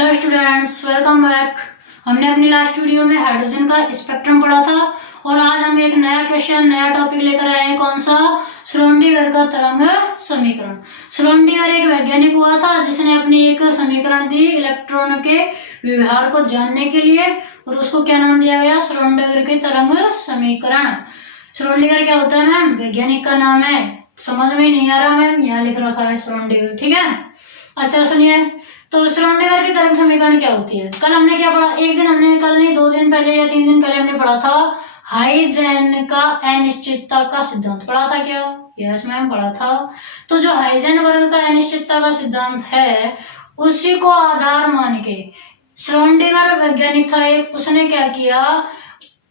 Hello students, welcome back. हमने अपनी last video में हाइड्रोजन का स्पेक्ट्रम पढ़ा था और आज हम एक नया क्वेश्चन, नया टॉपिक लेकर आए हैं। कौन सा? श्रोडिंगर का तरंग समीकरण। श्रोडिंगर एक वैज्ञानिक हुआ था जिसने अपनी एक समीकरण दी इलेक्ट्रॉन के व्यवहार को जानने के लिए, और उसको क्या नाम दिया गया? श्रोडिंगर के तरंग समीकरण। श्रोडिंगर क्या होता है मैम? वैज्ञानिक का नाम है। समझ में नहीं आ रहा मैम? यहाँ लिख रखा है श्रोडिंगर, ठीक है। अच्छा सुनिए, तो श्रोडिंगर की तरंग समीकरण क्या होती है? कल हमने क्या पढ़ा? एक दिन हमने, कल नहीं 2 दिन पहले या 3 दिन पहले हमने पढ़ा था हाइजेन का अनिश्चितता का सिद्धांत। पढ़ा था क्या? यस मैम, पढ़ा था। तो जो हाइजेन वर्ग का अनिश्चितता का सिद्धांत है उसी को आधार मान के श्रोडिंगर वैज्ञानिक था एक, उसने क्या किया?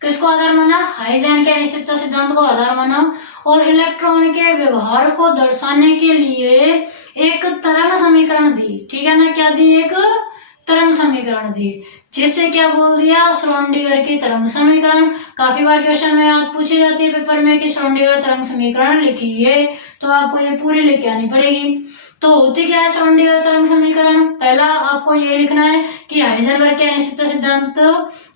किसको आधार माना? हाइजेन के अनिश्चितता सिद्धांत को आधार माना और इलेक्ट्रॉन के व्यवहार को दर्शाने के लिए एक तरंग समीकरण दी। ठीक है ना? क्या दी? एक तरंग समीकरण दी, जिससे क्या बोल दिया? श्रोडिंगर की तरंग समीकरण। काफी बार क्वेश्चन में आज पूछी जाती है पेपर में कि श्रोडिंगर तरंग समीकरण लिखिए, तो आपको ये पूरी लेके आनी पड़ेगी। तो होती क्या है श्रोडिंगर तरंग समीकरण? पहला आपको ये लिखना है कि हाइजेनबर्ग के अनिश्चितता सिद्धांत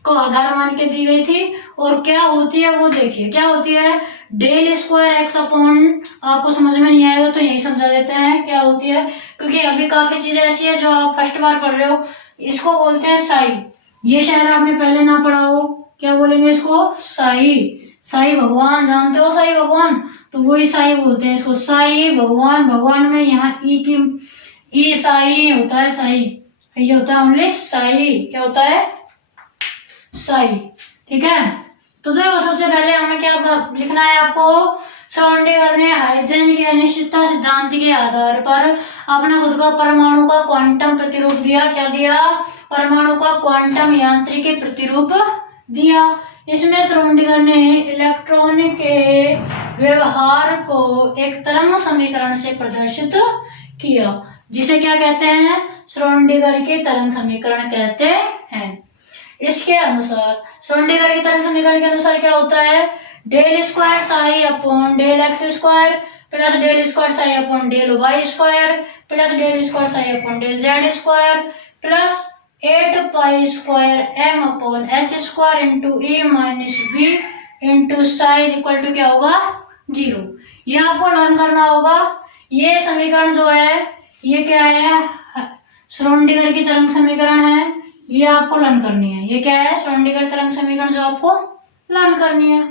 को आधार मान के दी गई थी, और क्या होती है वो देखिए। क्या होती है? डेल स्क्वायर एक्स अपॉन, आपको समझ में नहीं आएगा तो यही समझा देते हैं क्या होती है, क्योंकि अभी काफी चीजें ऐसी है जो आप फर्स्ट बार पढ़ रहे हो। इसको बोलते हैं साई। ये शायद आपने पहले ना पढ़ा हो। क्या बोलेंगे इसको? साई। साई भगवान, जानते हो साई भगवान? तो वही साई बोलते हैं इसको। साई भगवान, भगवान में यहाँ ई साई होता है। साई ये होता है ओनली साई। क्या होता है? साई। ठीक है। तो देखो, सबसे पहले हमें क्या लिखना है आपको? श्रोडिंगर ने हाइजेन के अनिश्चितता सिद्धांत के आधार पर अपना खुद का परमाणु का क्वांटम प्रतिरूप दिया। क्या दिया? परमाणु का क्वांटम यांत्रिक प्रतिरूप दिया। इसमें श्रोडिंगर ने इलेक्ट्रॉन के व्यवहार को एक तरंग समीकरण से प्रदर्शित किया, जिसे क्या कहते हैं? श्रोडिंगर की तरंग समीकरण कहते हैं। इसके अनुसार, श्रोडिंगर की तरंग समीकरण के अनुसार क्या होता है? Del square psi upon del x square plus del square psi upon del y square plus del square psi upon del z square plus 8 pi square m upon h square into E minus V into psi equal to क्या होगा? 0। ये आपको learn करना होगा। ये समीकरण जो है ये क्या है? श्रोडिंगर की तरंग समीकरण है। ये आपको लर्न करनी है। ये क्या है? श्रोडिंगर तरंग समीकरण जो आपको लर्न करनी है।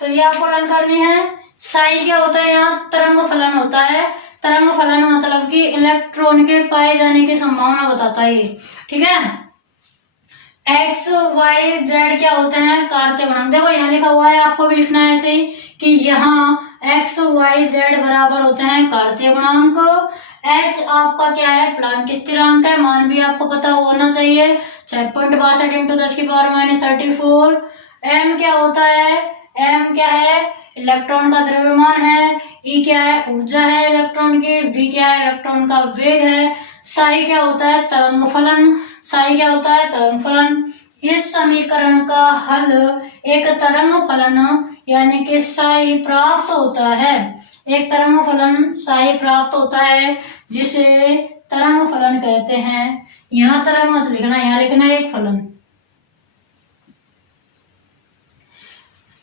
तो ये आपको लर्न करनी है। साई क्या होता है? यहाँ तरंग फलन होता है। तरंग फलन मतलब कि इलेक्ट्रॉन के पाए जाने की संभावना बताता है ये। ठीक है। एक्स वाई जेड क्या होते हैं? कार्तीय गुणांक। देखो यहाँ लिखा हुआ है, आपको भी लिखना है ऐसे ही कि यहाँ एक्स वाई जेड बराबर होते हैं कार्तीय गुणांक। एच आपका क्या है? प्लांक स्थिरांक है। मान भी आपको पता होना चाहिए, 6.62 इंटू 10⁻34। एम क्या होता है? एम क्या है? इलेक्ट्रॉन का द्रव्यमान है। ई क्या है? ऊर्जा है इलेक्ट्रॉन की। वी क्या है? इलेक्ट्रॉन का वेग है। साई क्या होता है? तरंग फलन। साई क्या होता है? तरंग फलन। इस समीकरण का हल एक तरंग फलन यानी कि साई प्राप्त होता है। एक तरंग फलन साई प्राप्त होता है, जिसे तरंग फलन कहते हैं। यहाँ तरंग मत लिखना, यहाँ लिखना है एक फलन।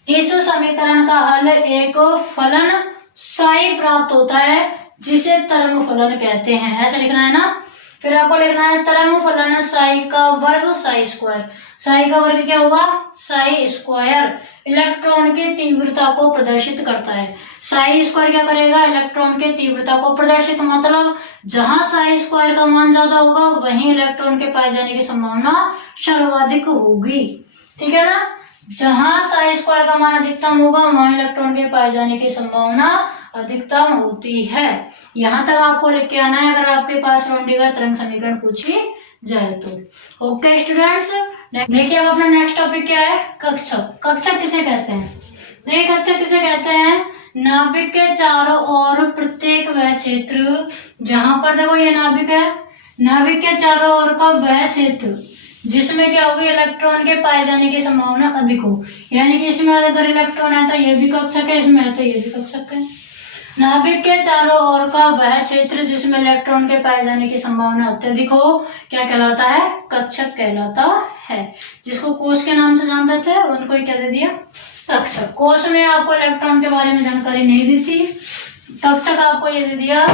इस समीकरण का हल एक फलन साई प्राप्त होता है, जिसे तरंग फलन कहते हैं। ऐसे लिखना है ना। फिर आपको लिखना है तरंग फलन साई का वर्ग साई स्क्वायर। साई का वर्ग क्या होगा? साई स्क्वायर इलेक्ट्रॉन की तीव्रता को प्रदर्शित करता है। साई स्क्वायर क्या करेगा? इलेक्ट्रॉन की तीव्रता को प्रदर्शित, मतलब जहां साई स्क्वायर का मान ज्यादा होगा वहीं इलेक्ट्रॉन के पाए जाने की संभावना सर्वाधिक होगी। ठीक है ना? जहां साई स्क्वायर का मान अधिकतम होगा वहां इलेक्ट्रॉन के पाए जाने की संभावना अधिकतम होती है। यहां तक आपको लिख के आना है अगर आपके पास श्रोडिंगर तरंग समीकरण पूछी जाए तो। ओके स्टूडेंट्स, देखिए अब अपना नेक्स्ट टॉपिक क्या है? कक्षक। कक्षक किसे कहते हैं? देखिए कक्षक किसे कहते हैं? नाभिक के चारों ओर प्रत्येक वह क्षेत्र, जहां पर देखो ये नाभिक है, नाभिक के चारों ओर का वह क्षेत्र जिसमें क्या होगी? इलेक्ट्रॉन के पाए जाने की संभावना अधिक हो। यानी कि इसमें अगर इलेक्ट्रॉन है तो ये भी कक्षक है, इसमें है तो ये भी कक्षक है। नाभिक के चारों ओर का वह क्षेत्र जिसमें इलेक्ट्रॉन के पाए जाने की संभावना अत्यधिक हो क्या कहलाता है? कक्षक कहलाता है। जिसको कोश के नाम से जानते थे उनको ही क्या दे दिया? कक्षक। कोश में आपको इलेक्ट्रॉन के बारे में जानकारी नहीं दी थी, कक्षक आपको ये दे दिया।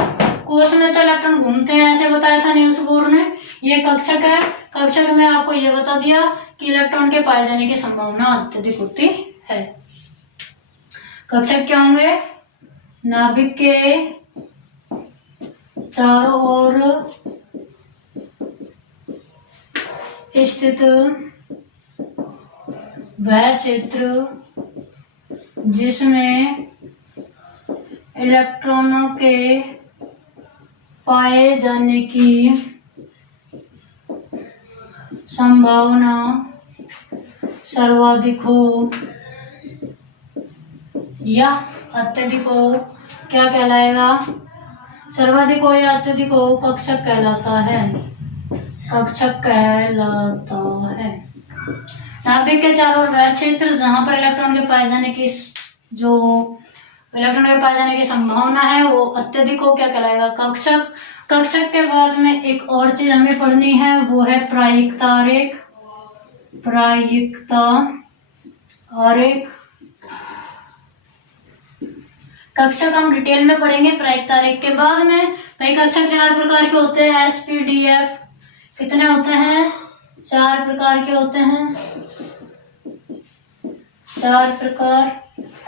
कोश में तो इलेक्ट्रॉन घूमते हैं ऐसे बताया था नील्स बोर ने, ये कक्षक है। कक्षक में आपको ये बता दिया कि इलेक्ट्रॉन के पाए जाने की संभावना अत्यधिक होती है। कक्षक क्या होंगे? नाभिक के चारों ओर स्थित वह क्षेत्र जिसमें इलेक्ट्रॉनों के पाए जाने की संभावना सर्वाधिक हो या अत्यधिक हो क्या कहलाएगा? सर्वाधिक हो या अत्यधिक हो कक्षक कहलाता है। कक्षक कहलाता है। नाभिक के चारों ओर वह क्षेत्र जहां पर इलेक्ट्रॉन के पाए जाने की संभावना है वो अत्यधिक हो क्या कहलाएगा? कक्षक। कक्षक के बाद में एक और चीज हमें पढ़नी है, वो है प्रायिकता आरेख। प्रायिकता आरेख कक्षक हम डिटेल में पढ़ेंगे प्रायिकता आरेख के बाद में। भाई कक्षक 4 प्रकार के होते हैं, एसपीडीएफ। कितने होते हैं? 4 प्रकार के होते हैं। 4 प्रकार,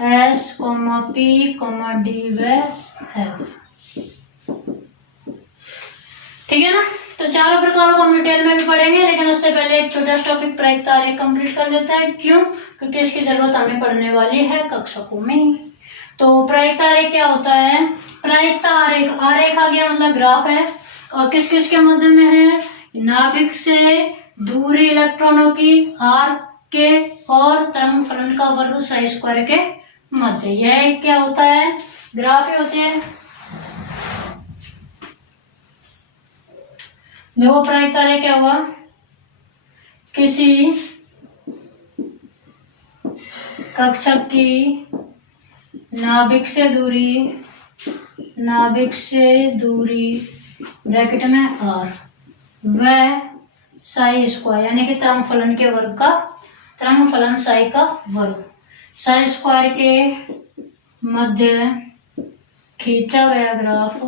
एस, पी, डी व एफ। ठीक है ना? तो चारों प्रकारों को हम डिटेल में भी पढ़ेंगे, लेकिन उससे पहले एक छोटा सा टॉपिक प्रायिकता आरेख कंप्लीट कर लेते हैं। क्यों? क्योंकि इसकी जरूरत हमें पढ़ने वाली है कक्षकों में। तो प्रायिकता आरेख क्या होता है? प्रायिकता आरेख, आरेख आ गया मतलब ग्राफ है, और किस किस के मध्य में है? नाभिक से दूरी इलेक्ट्रॉनों की, आर के और तरंग फलन का वर्ग साई स्क्वायर के मध्य। यह क्या होता है? ग्राफ ही होती है। देखो प्रायिकता आरेख क्या हुआ? किसी कक्षक की नाभिक से दूरी ब्रैकेट में आर व साई स्क्वायर यानी कि तरंग फलन के वर्ग का, तरंग फलन साई का वर्ग, साई स्क्वायर के मध्य खींचा गया ग्राफ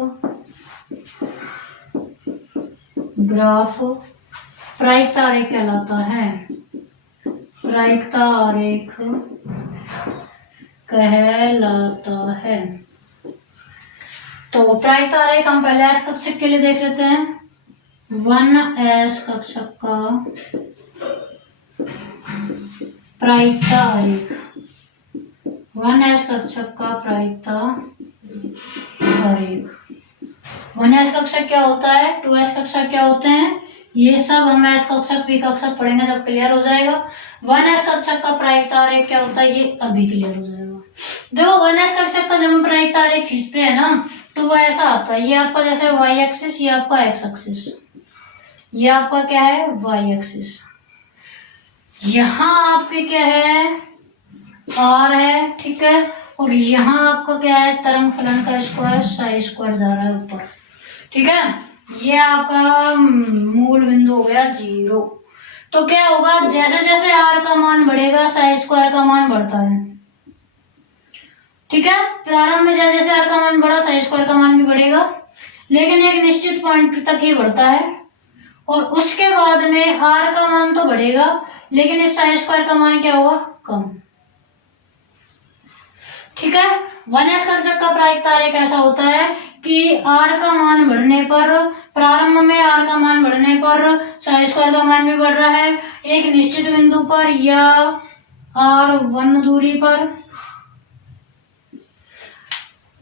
प्रायिकता आरेख कहलाता है। प्रायिकता आरेख कहलाता है। तो प्रायिकता आरेख हम पहले एस कक्षक के लिए देख लेते हैं। 1s कक्षक का प्रायिकता आरेख, 1s कक्षक का प्रायिकता आरेख। 1s कक्षक क्या होता है? 2s कक्षक क्या होते हैं? ये सब हम एस कक्षक पी कक्षक पढ़ेंगे जब क्लियर हो जाएगा। 1s कक्षक का प्रायिकता आरेख क्या होता है ये अभी क्लियर हो जाएगा। देखो 1s कक्षक का जब हम प्रायिकता आरेख खींचते हैं ना तो वो ऐसा आता है, ये आपका जैसे वाई एक्सिस, ये आपका एक्स एक्सिस, ये आपका क्या है? Y axis. यहाँ आपके क्या है? आर है, ठीक है, और यहाँ आपका क्या है? तरंग फलन का स्क्वायर साई स्क्वायर जा रहा है ऊपर, ठीक है। ये आपका मूल बिंदु हो गया 0। तो क्या होगा? जैसे जैसे आर का मान बढ़ेगा साई स्क्वायर का मान बढ़ता है, ठीक है। प्रारंभ में जैसे जैसे आर का मान बढ़ा साई स्क्वायर का मान भी बढ़ेगा, लेकिन एक निश्चित पॉइंट तक ही बढ़ता है, और उसके बाद में आर का मान तो बढ़ेगा लेकिन इस साई स्क्वायर का मान क्या होगा? कम, ठीक है। 1s कक्षक का प्रायिकता आरेख ऐसा होता है कि आर का मान बढ़ने पर, प्रारंभ में आर का मान बढ़ने पर साई स्क्वायर का मान भी बढ़ रहा है, एक निश्चित बिंदु पर या r1 दूरी पर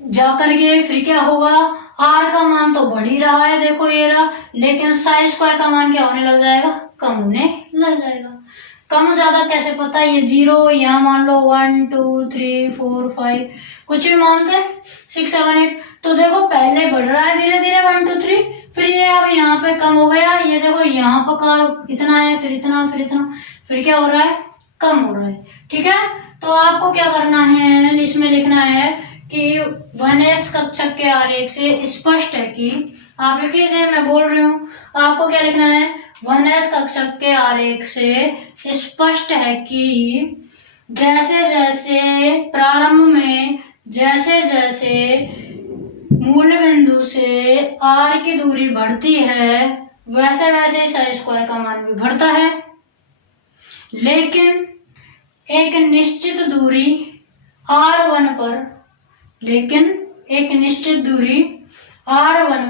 जाकर के फिर क्या होगा? आर का मान तो बढ़ ही रहा है, देखो ये रहा, लेकिन साई स्क्वायर का मान क्या होने लग जाएगा? कम होने लग जाएगा। कम ज्यादा कैसे पता? ये 0, यहाँ मान लो 1 2 3 4 5 कुछ भी मानते 6 7 8। तो देखो पहले बढ़ रहा है धीरे धीरे 1 2 3, फिर ये अब यहाँ पे कम हो गया। ये देखो यहाँ पर कार इतना है, फिर इतना, फिर इतना, फिर क्या हो रहा है? कम हो रहा है, ठीक है। तो आपको क्या करना है? इसमें लिखना है कि 1s कक्षक के आरेख से स्पष्ट है कि, आप लिख लीजिए, मैं बोल रही हूँ, आपको क्या लिखना है, 1s कक्षक के आरेख से स्पष्ट है कि जैसे जैसे प्रारंभ में जैसे जैसे मूल बिंदु से r की दूरी बढ़ती है वैसे वैसे साई स्क्वायर का मान भी बढ़ता है, लेकिन एक निश्चित दूरी r1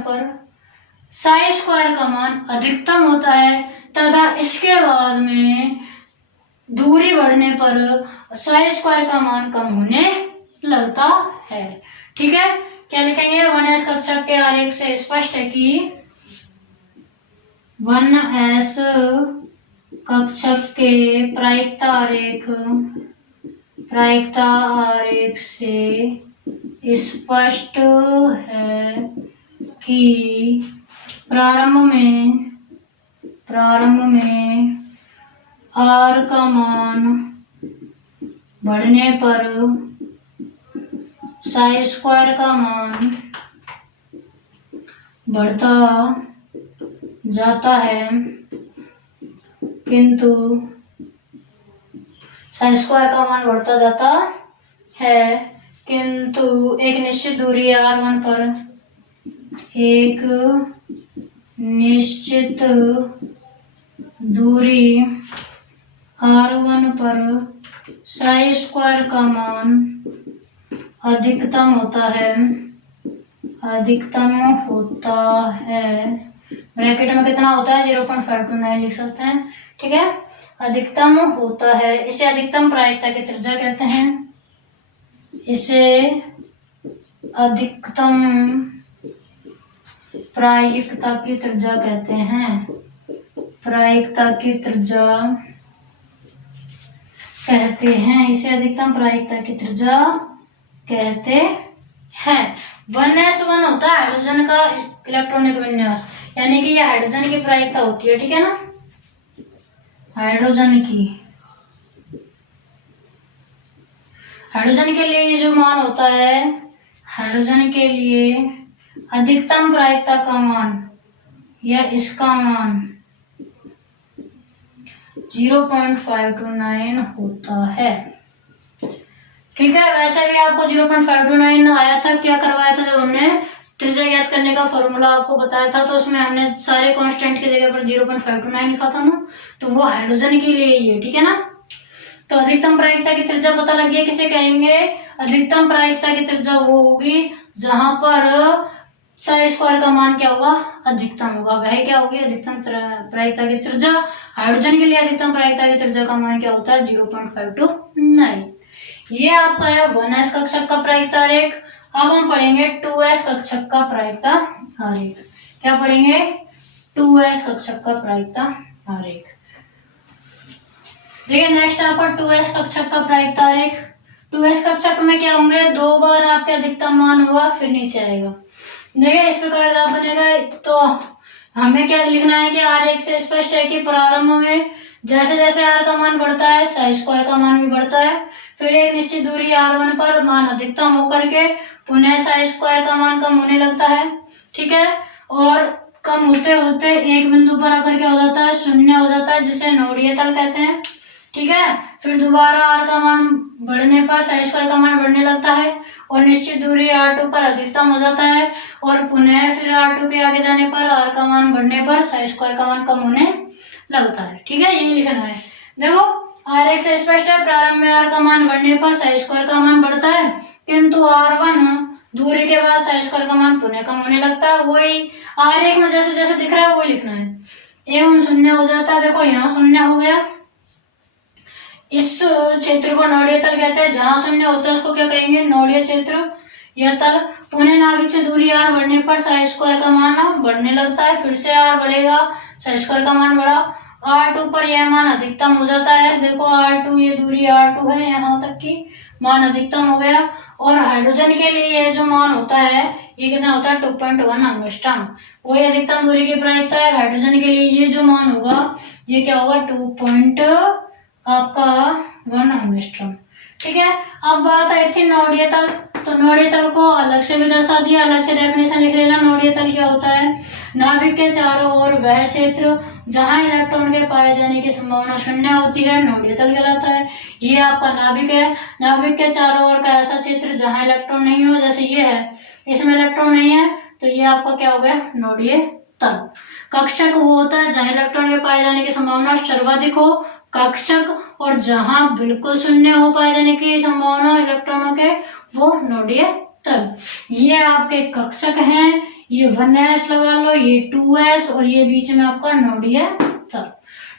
पर साई स्क्वायर का मान अधिकतम होता है तथा इसके बाद में दूरी बढ़ने पर साई स्क्वायर का मान कम होने लगता है। ठीक है, क्या लिखेंगे, 1s कक्षक के आरेख से स्पष्ट है कि 1s कक्षक के प्रायिकता आरेख से स्पष्ट है कि प्रारंभ में r का मान बढ़ने पर साई स्क्वायर का मान बढ़ता जाता है, किंतु साई स्क्वायर का मान बढ़ता जाता है किंतु एक निश्चित दूरी r1 पर एक निश्चित दूरी r1 पर साई स्क्वायर का मान अधिकतम होता है। ब्रैकेट में कितना होता है, 0.529 लिख सकते हैं। ठीक है, अधिकतम होता है, इसे अधिकतम प्रायिकता की त्रिज्या कहते हैं। इसे अधिकतम प्रायिकता की त्रिज्या कहते हैं। इसे अधिकतम प्रायिकता की त्रिज्या कहते हैं। 1s1 होता है हाइड्रोजन का इलेक्ट्रॉनिक विन्यास, यानी कि यह हाइड्रोजन की प्रायिकता होती है। ठीक है ना, हाइड्रोजन के लिए जो मान होता है, हाइड्रोजन के लिए अधिकतम प्रायिकता का मान या इसका मान 0.529 होता है। ठीक है, वैसे भी आपको 0.529 आया था, क्या करवाया था, जब हमने त्रिज्या ज्ञात करने का फॉर्मूला आपको बताया था, तो उसमें हमने सारे कांस्टेंट की जगह पर 0.529 लिखा था ना, तो वो हाइड्रोजन के लिए ही है। ठीक है ना, तो अधिकतम प्रायिकता की त्रिज्या पता लग गया, किसे कहेंगे, अधिकतम प्रायिकता की त्रिज्या वो होगी जहां पर साई स्क्वायर का मान क्या होगा, अधिकतम होगा। वह क्या होगी, अधिकतम प्रायिकता की त्रिज्या। हाइड्रोजन के लिए अधिकतम प्रायिकता की त्रिज्या का मान क्या होता है, 0.529। ये आपका है 1s कक्षक का प्रायिकता आरेख। अब हम पढ़ेंगे 2s कक्षक का प्रायिकता आरेख। क्या पढ़ेंगे, 2s कक्षक का प्रायिकता आरेख। देखिए नेक्स्ट आपका 2s कक्षक का प्रायिकता आरेख। 2s कक्षक में क्या होंगे, दो बार आपके अधिकतम मान होगा फिर नीचे आएगा। देखिए इस प्रकार ग्राफ बनेगा। तो हमें क्या लिखना है कि आरेख से स्पष्ट है कि प्रारंभ में जैसे जैसे r का मान बढ़ता है साई स्क्वायर का मान भी बढ़ता है, फिर एक निश्चित दूरी r1 पर मान अधिकतम होकर के पुनः साई स्क्वायर का मान कम होने लगता है। ठीक है, और कम होते होते एक बिंदु पर आकर क्या हो जाता है, शून्य हो जाता है, जिसे नोडीय तल कहते हैं। ठीक है, फिर दोबारा r का मान बढ़ने पर साई स्क्वायर का मान बढ़ने लगता है और निश्चित दूरी r2 पर अधिकतम हो जाता है, और पुनः फिर r2 के आगे जाने पर r का मान बढ़ने पर साई स्क्वायर का मान कम होने लगता है। ठीक है, यही लिखना है। देखो आरेख से स्पष्ट है, प्रारंभ में r का मान बढ़ने पर साई स्क्वायर का मान बढ़ता है, किंतु r1 दूरी के बाद साई स्क्वायर का मान पुनः कम होने लगता है। वही आरेख में जैसे जैसे दिख रहा है वही लिखना है। एवं शून्य हो जाता है, देखो यहाँ शून्य हो गया। इस क्षेत्र को नोडीय तल कहते हैं। जहां शून्य होता है उसको क्या कहेंगे, नोडीय क्षेत्र या तल। पुनः नाभिक से दूरी r बढ़ने पर साई स्क्वायर का मान बढ़ने लगता है, फिर से r बढ़ेगा, साई स्क्वायर का मान बढ़ा, r2 पर यह मान अधिकतम हो जाता है। देखो r2, ये दूरी r2 है, यहाँ तक की मान अधिकतम हो गया। और हाइड्रोजन के लिए यह जो मान होता है ये कितना होता है, 2.1 एंगस्ट्रॉम। वही अधिकतम दूरी की प्रायिकता है। हाइड्रोजन के लिए ये जो मान होगा ये क्या होगा, 2.1 एंगस्ट्रॉम। ठीक है, अब बात आई थी नोडीय तल। तो नोडीय तल को अलग से भी दर्शा दिया, अलग से डेफिनेशन लिख लेना। नोडीय तल क्या होता है? नाभिक के चारों ओर वह क्षेत्र जहां इलेक्ट्रॉन के पाए जाने की संभावना शून्य होती है, नोडीय तल कहलाता है। ये आपका नाभिक है, नाभिक के चारों ओर का ऐसा क्षेत्र जहां इलेक्ट्रॉन नहीं हो, जैसे ये है, इसमें इलेक्ट्रॉन नहीं है, तो ये आपका क्या हो गया? नोडीय तल। कक्षक वो होता है जहां इलेक्ट्रॉन के पाए जाने की संभावना सर्वाधिक हो, कक्षक, और जहां बिल्कुल शून्य हो पाए जाने की संभावना इलेक्ट्रॉनों के, वो नोडीय तल। ये आपके कक्षक हैं, ये 1s लगा लो, ये 2s, और ये बीच में आपका नोडीय तल।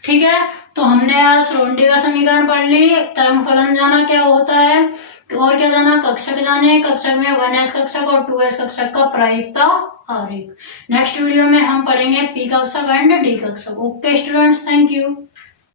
ठीक है, तो हमने आज श्रोडिंगर का समीकरण पढ़ ली, तरंग फलन जाना क्या होता है, और क्या जाना? कक्षक जाने, कक्षक में 1s कक्षक और 2s कक्षक का प्रायिकता आरेख। नेक्स्ट वीडियो में हम पढ़ेंगे p कक्षक एंड d कक्षक। Okay students, thank you.